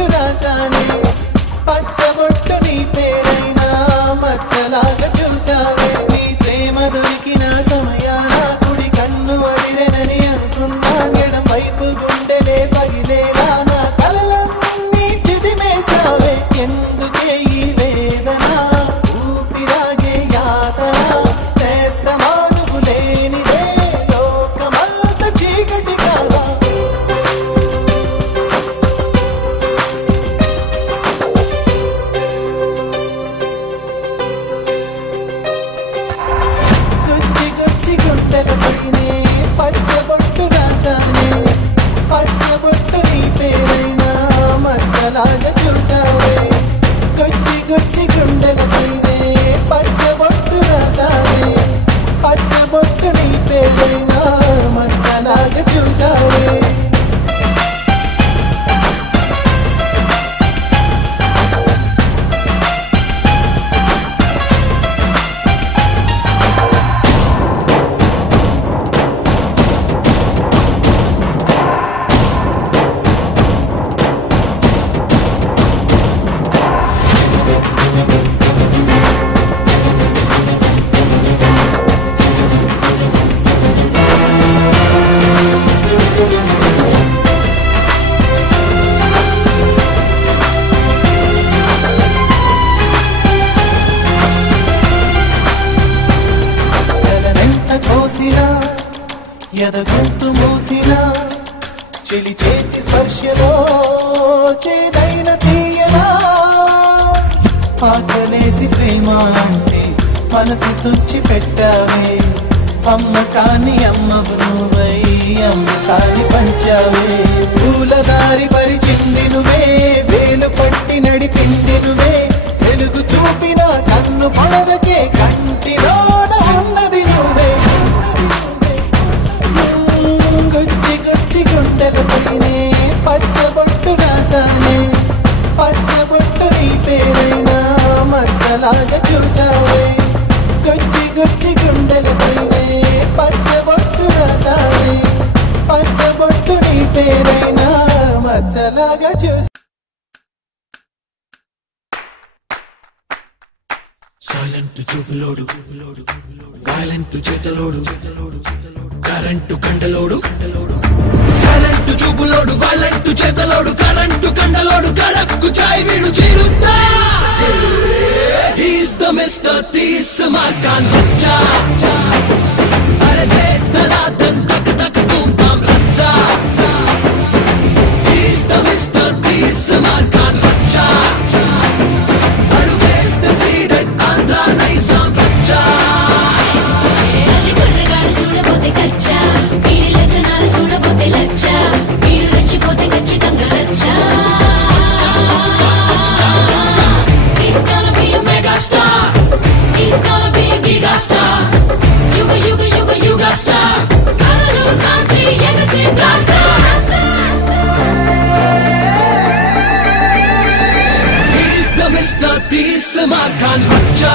పచ్చబొట్టు రాసానే పచ్చబొట్టు నీ పేరైనా మచ్చలాగా చూసావే నీ ప్రేమ దొరికిన సమయాన కుడి కన్ను అదిరెనని అనుకున్నా ఎడం వైపు గుండెలే పగిలేలా నా కలలన్నీ చిదిమేసావే ఎందుకే ఈ వేదన ఊపిరాగే యాతన చేస్తమా నువ్వు లేనిదే లోకమంత చీకటి కాదా గుచ్చి గుచ్చి గుండెలపైనే పచ్చబొట్టు రాసానే పచ్చబొట్టు నీ పేరైనా మచ్చలాగా చూసావే గుచ్చి గుచ్చి గుండెలపైనే పచ్చబొట్టు రాసానే పచ్చబొట్టు నీ పేరైనా మచ్చలాగా చూసావే ఎదగొత్తు మూసిన చెలి చేతి స్పర్శలో చేదైన తీయనా ఆకలేసి ప్రేమ అంటే మనసు తుచ్చి పెట్టావే అమ్మ కాని అమ్మవు నువ్వై అమ్మ కాని పంచావే పూలదారి పరిచింది నువ్వే వేలు పట్టి నడిపింది నువ్వే వెలుగు చూపిన కన్ను పొడవకే కంటిలోన ఉన్నది నువ్వే గుచ్చి గుచ్చి గుండెలపైనే పచ్చబొట్టు రాసానే పచ్చబొట్టు నీ పేరైనా మచ్చలాగా చూసావే గుచ్చి గుచ్చి గుండెలపైనే పచ్చబొట్టు రాసానే పచ్చబొట్టు నీ పేరైనా మచ్చలాగా చూసా సైలెంట్ చూపులోడు గాలంటు చేతలోడు కరెంటు కండలోడు సైలెంట్ చూపులోడు వాలంటు చేతలోడు కరెంటు కండలోడు గడపకు చాయ్ వీడు చిరుతా He's the Mr. తీస్ మార్కాన్ రచ్చా అరే దేతలా దన్ తక్ తక్ తుమ్ తామ్ రచ్చా He's the Mr. తీస్ మార్కాన్ రచ్చా అడుగేస్తే సీడెడ్ ఆంధ్రా నైజాం రచ్చా అది కుర్రగాడు చూడబోతే కచ్చా వీడి లచ్చనాలు చూడబోతే లచ్చా వీడు రెచ్చిపోతే ఖచ్చితంగా రచ్చా He's gonna be a mega star He's gonna be a giga star Yuga yuga yuga yuga star Hallelujah country legacy blaster He's the Mr. తీస్ మార్కాన్ రచ్చా